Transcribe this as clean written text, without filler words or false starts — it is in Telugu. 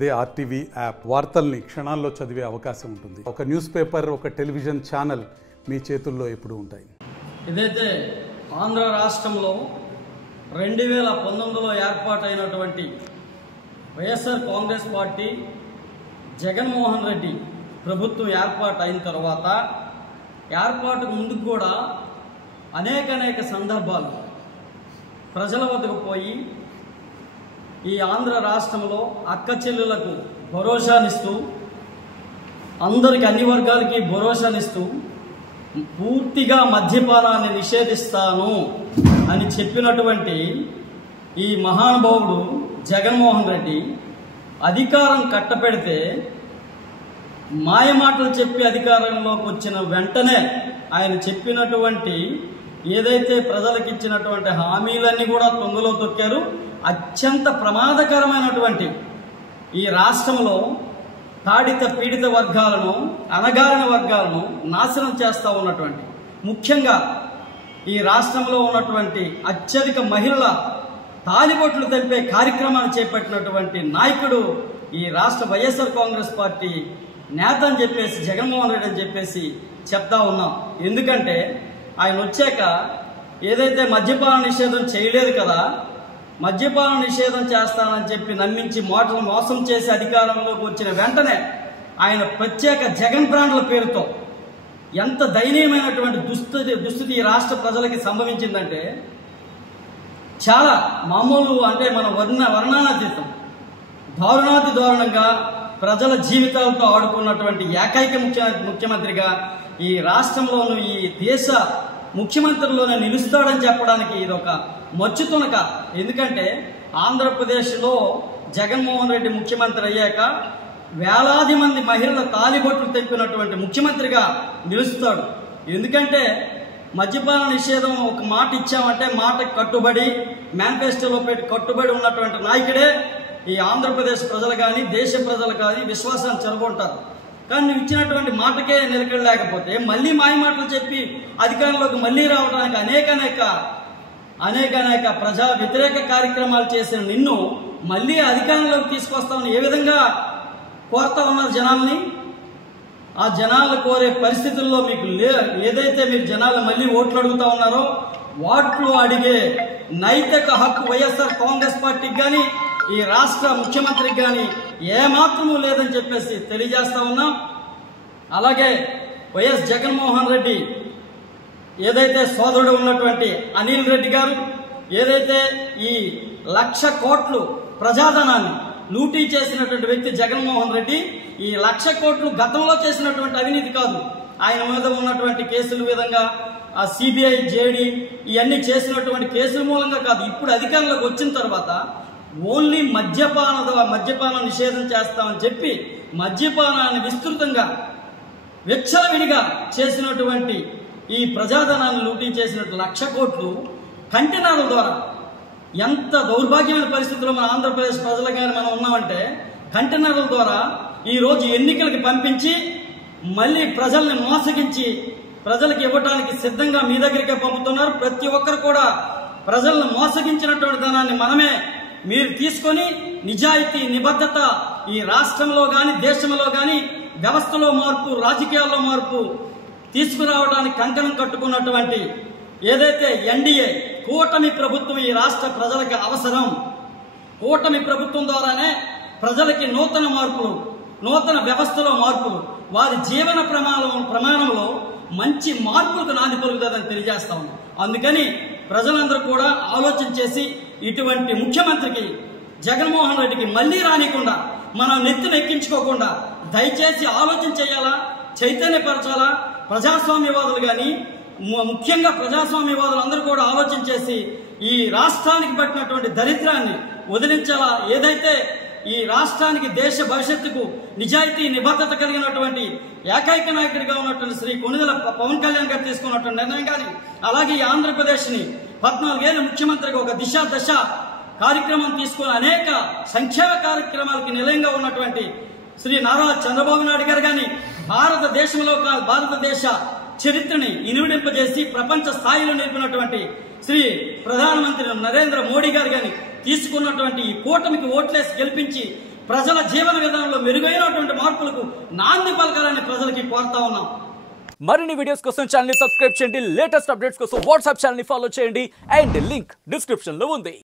అదే ఆర్టీవీ యాప్ వార్తల్ని క్షణాల్లో చదివే అవకాశం ఉంటుంది. ఒక న్యూస్ పేపర్, ఒక టెలివిజన్ ఛానల్ మీ చేతుల్లో ఎప్పుడూ ఉంటాయి. ఇదైతే ఆంధ్ర రాష్ట్రంలో 2019లో ఏర్పాటైనటువంటి వైఎస్ఆర్ కాంగ్రెస్ పార్టీ జగన్మోహన్ రెడ్డి ప్రభుత్వం ఏర్పాటైన తర్వాత ఏర్పాటుకు ముందుకు కూడా అనేక సందర్భాలు ప్రజల వద్దకు పోయి ఈ ఆంధ్ర రాష్ట్రంలో అక్క చెల్లెలకు భరోసానిస్తూ, అందరికి అన్ని వర్గాలకి భరోసానిస్తూ పూర్తిగా మద్యపానాన్ని నిషేధిస్తాను అని చెప్పినటువంటి ఈ మహానుభావుడు జగన్మోహన్ రెడ్డి అధికారం కట్టపెడితే మాయమాటలు చెప్పి అధికారంలోకి వచ్చిన వెంటనే ఆయన చెప్పినటువంటి ఏదైతే ప్రజలకు ఇచ్చినటువంటి హామీలన్నీ కూడా తొంగలో తొక్కారు. అత్యంత ప్రమాదకరమైనటువంటి ఈ రాష్ట్రంలో తాడిత పీడిత వర్గాలను, అణగారిన వర్గాలను నాశనం చేస్తూ ఉన్నటువంటి, ముఖ్యంగా ఈ రాష్ట్రంలో ఉన్నటువంటి అత్యధిక మహిళల తాలిబొట్లు తెంపే కార్యక్రమాన్ని చేపట్టినటువంటి నాయకుడు ఈ రాష్ట్ర వైఎస్ఆర్ కాంగ్రెస్ పార్టీ నేత అని చెప్పేసి, జగన్మోహన్ రెడ్డి అని చెప్పేసి చెప్తా ఉన్నాం. ఎందుకంటే ఆయన వచ్చాక ఏదైతే మద్యపాన నిషేధం చేయలేదు కదా, మద్యపాన నిషేధం చేస్తానని చెప్పి నమ్మించి మోసం చేసి అధికారంలోకి వచ్చిన వెంటనే ఆయన ప్రత్యేక జగన్ బ్రాండ్ల పేరుతో ఎంత దయనీయమైనటువంటి దుస్థితి ఈ రాష్ట్ర ప్రజలకి సంభవించిందంటే చాలా మామూలు, అంటే మన వర్ణానాతీతం, దారుణాతి దారుణంగా ప్రజల జీవితాలతో ఆడుకున్నటువంటి ఏకైక ముఖ్యమంత్రిగా ఈ రాష్ట్రంలోనూ ఈ దేశ ముఖ్యమంత్రిలోనే నిలుస్తాడని చెప్పడానికి ఇది ఒక మచ్చుతునక. ఎందుకంటే ఆంధ్రప్రదేశ్లో జగన్మోహన్ రెడ్డి ముఖ్యమంత్రి అయ్యాక వేలాది మంది మహిళల తాలిబొట్లు తెంపినటువంటి ముఖ్యమంత్రిగా నిలుస్తాడు. ఎందుకంటే మద్యపాన నిషేధం ఒక మాట ఇచ్చామంటే మాటకి కట్టుబడి, మేనిఫెస్టోలో పెట్టి కట్టుబడి ఉన్నటువంటి నాయకుడే ఈ ఆంధ్రప్రదేశ్ ప్రజలు కానీ, దేశ ప్రజలు కానీ విశ్వాసాన్ని చెరగొంటారు. కానీ నువ్వు ఇచ్చినటువంటి మాటకే నిలకడలేకపోతే మళ్ళీ మాయమాటలు చెప్పి అధికారంలోకి మళ్ళీ రావడానికి అనేక ప్రజా వ్యతిరేక కార్యక్రమాలు చేసిన నిన్ను మళ్ళీ అధికారంలోకి తీసుకొస్తామని ఏ విధంగా కోరుతా ఉన్నారు జనాల్ని? ఆ జనాలు కోరే పరిస్థితుల్లో మీకు ఏదైతే మీరు జనాలు మళ్ళీ ఓట్లు అడుగుతా ఉన్నారో ఓట్లు అడిగే నైతిక హక్కు వైఎస్ఆర్ కాంగ్రెస్ పార్టీకి కానీ, ఈ రాష్ట్ర ముఖ్యమంత్రికి కానీ ఏమాత్రమూ లేదని చెప్పేసి తెలియజేస్తా ఉన్నాం. అలాగే వైఎస్ జగన్మోహన్ రెడ్డి ఏదైతే సోదరుడు ఉన్నటువంటి అనిల్ రెడ్డి గారు ఏదైతే ఈ 1,00,000 కోట్లు ప్రజాధనాన్ని లూటీ చేసినటువంటి వ్యక్తి జగన్మోహన్ రెడ్డి, ఈ 1,00,000 కోట్లు గతంలో చేసినటువంటి అవినీతి కాదు, ఆయన మీద ఉన్నటువంటి కేసుల విధంగా ఆ సిబిఐ, జేడీ ఇవన్నీ చేసినటువంటి కేసుల మూలంగా కాదు, ఇప్పుడు అధికారంలోకి వచ్చిన తర్వాత ఓన్లీ మద్యపాన నిషేధం చేస్తామని చెప్పి మద్యపానాన్ని విస్తృతంగా విచ్చలవిడిగా చేసినటువంటి ఈ ప్రజాధనాన్ని లూటీ చేసినట్టు 1,00,000 కోట్లు కంటైనర్ల ద్వారా, ఎంత దౌర్భాగ్యమైన పరిస్థితుల్లో మన ఆంధ్రప్రదేశ్ ప్రజలుగానే మనం ఉన్నామంటే కంటైనర్ల ద్వారా ఈరోజు ఎన్నికలకి పంపించి మళ్ళీ ప్రజల్ని మోసగించి ప్రజలకు ఇవ్వడానికి సిద్ధంగా మీ దగ్గరికే పంపుతున్నారు. ప్రతి ఒక్కరు కూడా ప్రజలను మోసగించినటువంటి ధనాన్ని మనమే మీరు తీసుకొని నిజాయితీ, నిబద్ధత ఈ రాష్ట్రంలో కానీ, దేశంలో కానీ వ్యవస్థలో మార్పు, రాజకీయాల్లో మార్పు తీసుకురావడానికి కంకణం కట్టుకున్నటువంటి ఏదైతే ఎన్డీఏ కూటమి ప్రభుత్వం ఈ రాష్ట్ర ప్రజలకు అవసరం. కూటమి ప్రభుత్వం ద్వారానే ప్రజలకి నూతన మార్పులు, నూతన వ్యవస్థలో మార్పులు, వారి జీవన ప్రమాణంలో మంచి మార్పులకు నాంది పలుకుతుందని తెలియజేస్తా ఉన్నాం. అందుకని ప్రజలందరూ కూడా ఆలోచన చేసి ఇటువంటి ముఖ్యమంత్రికి జగన్మోహన్ రెడ్డికి మళ్లీ రానికుండా, మనం నెత్తిన ఎక్కించుకోకుండా దయచేసి ఆలోచన చేయాలా, చైతన్యపరచాలా. ప్రజాస్వామ్యవాదులు కానీ, ముఖ్యంగా ప్రజాస్వామ్యవాదులు అందరూ కూడా ఆలోచన చేసి ఈ రాష్ట్రానికి పట్టినటువంటి దరిద్రాన్ని వదిలించాలా. ఏదైతే ఈ రాష్ట్రానికి, దేశ భవిష్యత్తుకు నిజాయితీ, నిబద్ధత కలిగినటువంటి ఏకైక నాయకుడిగా ఉన్నటువంటి శ్రీ కొణిదెల పవన్ కళ్యాణ్ గారు తీసుకున్నటువంటి నిర్ణయం కానీ, అలాగే ఈ ఆంధ్రప్రదేశ్ని 14 ఏళ్ల ముఖ్యమంత్రిగా ఒక దశ కార్యక్రమం తీసుకుని అనేక సంక్షేమ కార్యక్రమాలకి నిలయంగా ఉన్నటువంటి శ్రీ నారా చంద్రబాబు నాయుడు గారు కానీ, భారతదేశ చరిత్రని ఇనుమడింపజేసి ప్రపంచ స్థాయిలో నిలిపినటువంటి శ్రీ ప్రధానమంత్రి నరేంద్ర మోడీ గారు కానీ తీసుకున్నటువంటి ఈ కూటమికి ఓట్లేసి గెలిపించి ప్రజల జీవన విధానంలో మెరుగైనటువంటి మార్పులకు నాంది పలకాలని ప్రజలకి కోరుతా ఉన్నాం. మరిన్ని వీడియోస్ కోసం ఛానల్ ని సబ్స్క్రైబ్ చేయండి. లేటెస్ట్ అప్డేట్స్ కోసం వాట్సాప్ ఛానల్ ని ఫాలో చేయండి. అండ్ లింక్ డిస్క్రిప్షన్ లో ఉంది.